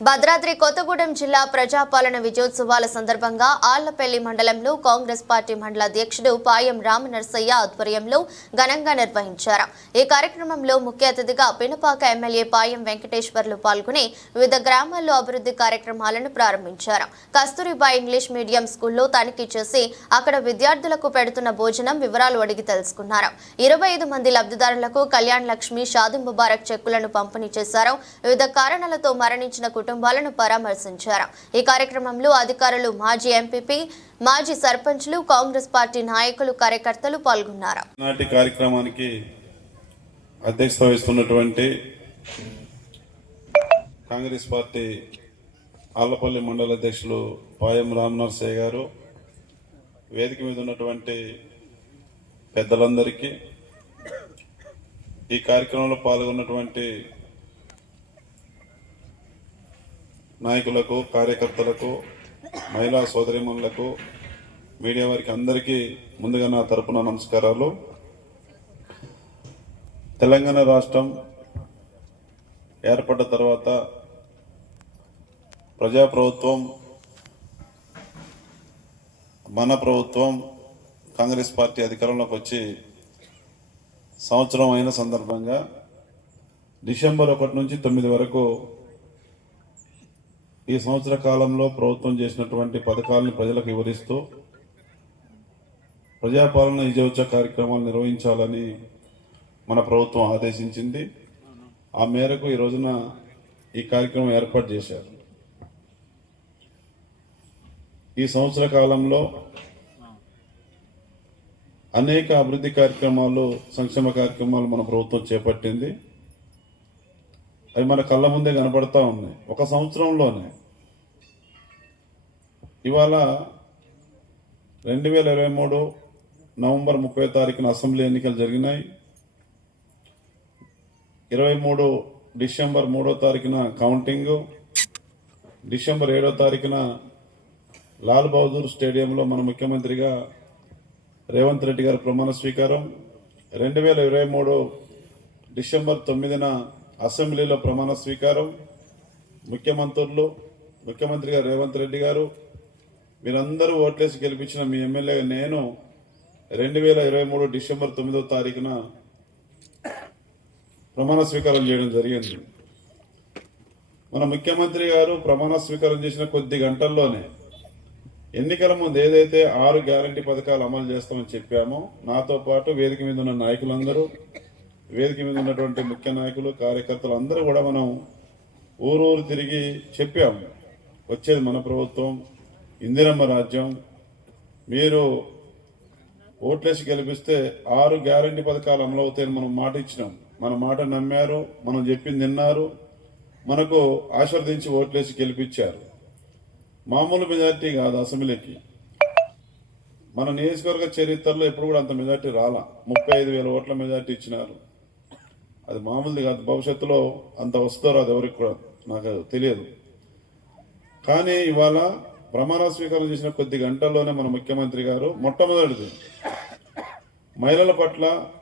భద్రాద్రి కొత్తగూడెం జిల్లా ప్రజాపాలన విజయోత్సవాల సందర్భంగా ఆళ్లపల్లి మండలంలో కాంగ్రెస్ పార్టీ మండల అధ్యక్షుడు పాయం రామనర్సయ్య ఆధ్వర్యంలో ఘనంగా నిర్వహించారు. ఈ కార్యక్రమంలో ముఖ్య అతిథిగా పినపాక ఎమ్మెల్యే పాయం వెంకటేశ్వర్లు పాల్గొని వివిధ గ్రామాల్లో అభివృద్ధి కార్యక్రమాలను ప్రారంభించారు. కస్తూరిబా ఇంగ్లీష్ మీడియం స్కూల్లో తనిఖీ చేసి అక్కడ విద్యార్థులకు పెడుతున్న భోజనం వివరాలు అడిగి తెలుసుకున్నారు. 25 మంది లబ్ధిదారులకు కళ్యాణ్ లక్ష్మి షాదీ ముబారక్ చెక్కులను పంపిణీ చేశారు. వివిధ కారణాలతో మరణించిన కుటుంబాలను పరామర్శించారు. ఈ కార్యక్రమంలో అధికారులు, మాజీ ఎంపీపీ, మాజీ సర్పంచ్లు, కాంగ్రెస్ పార్టీ నాయకులు, కార్యకర్తలు పాల్గొన్నారు. నాటి కార్యక్రమానికి అధ్యక్షత వహిస్తున్నటువంటి కాంగ్రెస్ పార్టీ ఆళ్లపల్లి మండల అధ్యక్షులు పాయం రామనర్సయ్య గారు, వేదిక మీద ఉన్నటువంటి పెద్దలందరికీ, ఈ కార్యక్రమంలో పాల్గొన్నటువంటి నాయకులకు, కార్యకర్తలకు, మహిళా సోదరిమణులకు, మీడియా వారికి అందరికీ ముందుగా నా తరపున నమస్కారాలు. తెలంగాణ రాష్ట్రం ఏర్పడ్డ తర్వాత ప్రజాప్రభుత్వం, మన ప్రభుత్వం, కాంగ్రెస్ పార్టీ అధికారంలోకి వచ్చి సంవత్సరం అయిన సందర్భంగా డిసెంబర్ 1 నుంచి 9 వరకు ఈ సంవత్సర కాలంలో ప్రభుత్వం చేసినటువంటి పథకాలను ప్రజలకు వివరిస్తూ ప్రజాపాలన విజయోత్సవ కార్యక్రమాలు నిర్వహించాలని మన ప్రభుత్వం ఆదేశించింది. ఆ మేరకు ఈ రోజున ఈ కార్యక్రమం ఏర్పాటు చేశారు. ఈ సంవత్సర కాలంలో అనేక అభివృద్ధి కార్యక్రమాలు, సంక్షేమ కార్యక్రమాలు మన ప్రభుత్వం చేపట్టింది. అవి మన కళ్ళ ముందే కనబడతా ఉన్నాయి. ఒక సంవత్సరంలోనే ఇవాళ 2023 నవంబర్ 30వ తారీఖున అసెంబ్లీ ఎన్నికలు జరిగినాయి. 23 డిసెంబర్ 3వ తారీఖున కౌంటింగ్, డిసెంబర్ 7వ తారీఖున లాల్ బహదూర్ స్టేడియంలో మన ముఖ్యమంత్రిగా రేవంత్ రెడ్డి గారి ప్రమాణ స్వీకారం, 2023 డిసెంబర్ 9న అసెంబ్లీలో ప్రమాణ స్వీకారం. ముఖ్యమంత్రిగా రేవంత్ రెడ్డి గారు, మీరందరూ ఓట్లేసి గెలిపించిన మీ ఎమ్మెల్యే నేను 2023 డిసెంబర్ 9వ తారీఖున ప్రమాణ స్వీకారం చేయడం జరిగింది. మన ముఖ్యమంత్రి గారు ప్రమాణ స్వీకారం చేసిన కొద్ది గంటల్లోనే ఎన్నికల ముందు ఏదైతే 6 గ్యారంటీ పథకాలు అమలు చేస్తామని చెప్పామో, నాతో పాటు వేదిక మీద ఉన్న నాయకులందరూ, వేదిక మీద ఉన్నటువంటి ముఖ్య నాయకులు, కార్యకర్తలు అందరూ కూడా మనం ఊరూరు తిరిగి చెప్పాము, వచ్చేది మన ప్రభుత్వం, ఇందిరమ్మ రాజ్యం, మీరు ఓట్లేసి గెలిపిస్తే 6 గ్యారంటీ పథకాలు అమలు అవుతాయని మనం మాట ఇచ్చినాం. మన మాట నమ్మారు, మనం చెప్పింది విన్నారు, మనకు ఆశీర్వదించి ఓట్లేసి గెలిపించారు. మామూలు మెజార్టీ కాదు. అసెంబ్లీకి మన నియోజకవర్గ చరిత్రలో ఎప్పుడు కూడా అంత మెజార్టీ రాలా. 35,000 ఓట్ల మెజార్టీ ఇచ్చినారు. అది మామూలుది కాదు. భవిష్యత్తులో అంత వస్తారో అది ఎవరికి కూడా నాకు తెలియదు. కానీ ఇవాళ ప్రమాణ స్వీకారం చేసిన కొద్ది గంటల్లోనే మన ముఖ్యమంత్రి గారు మొట్టమొదటిది మహిళల పట్ల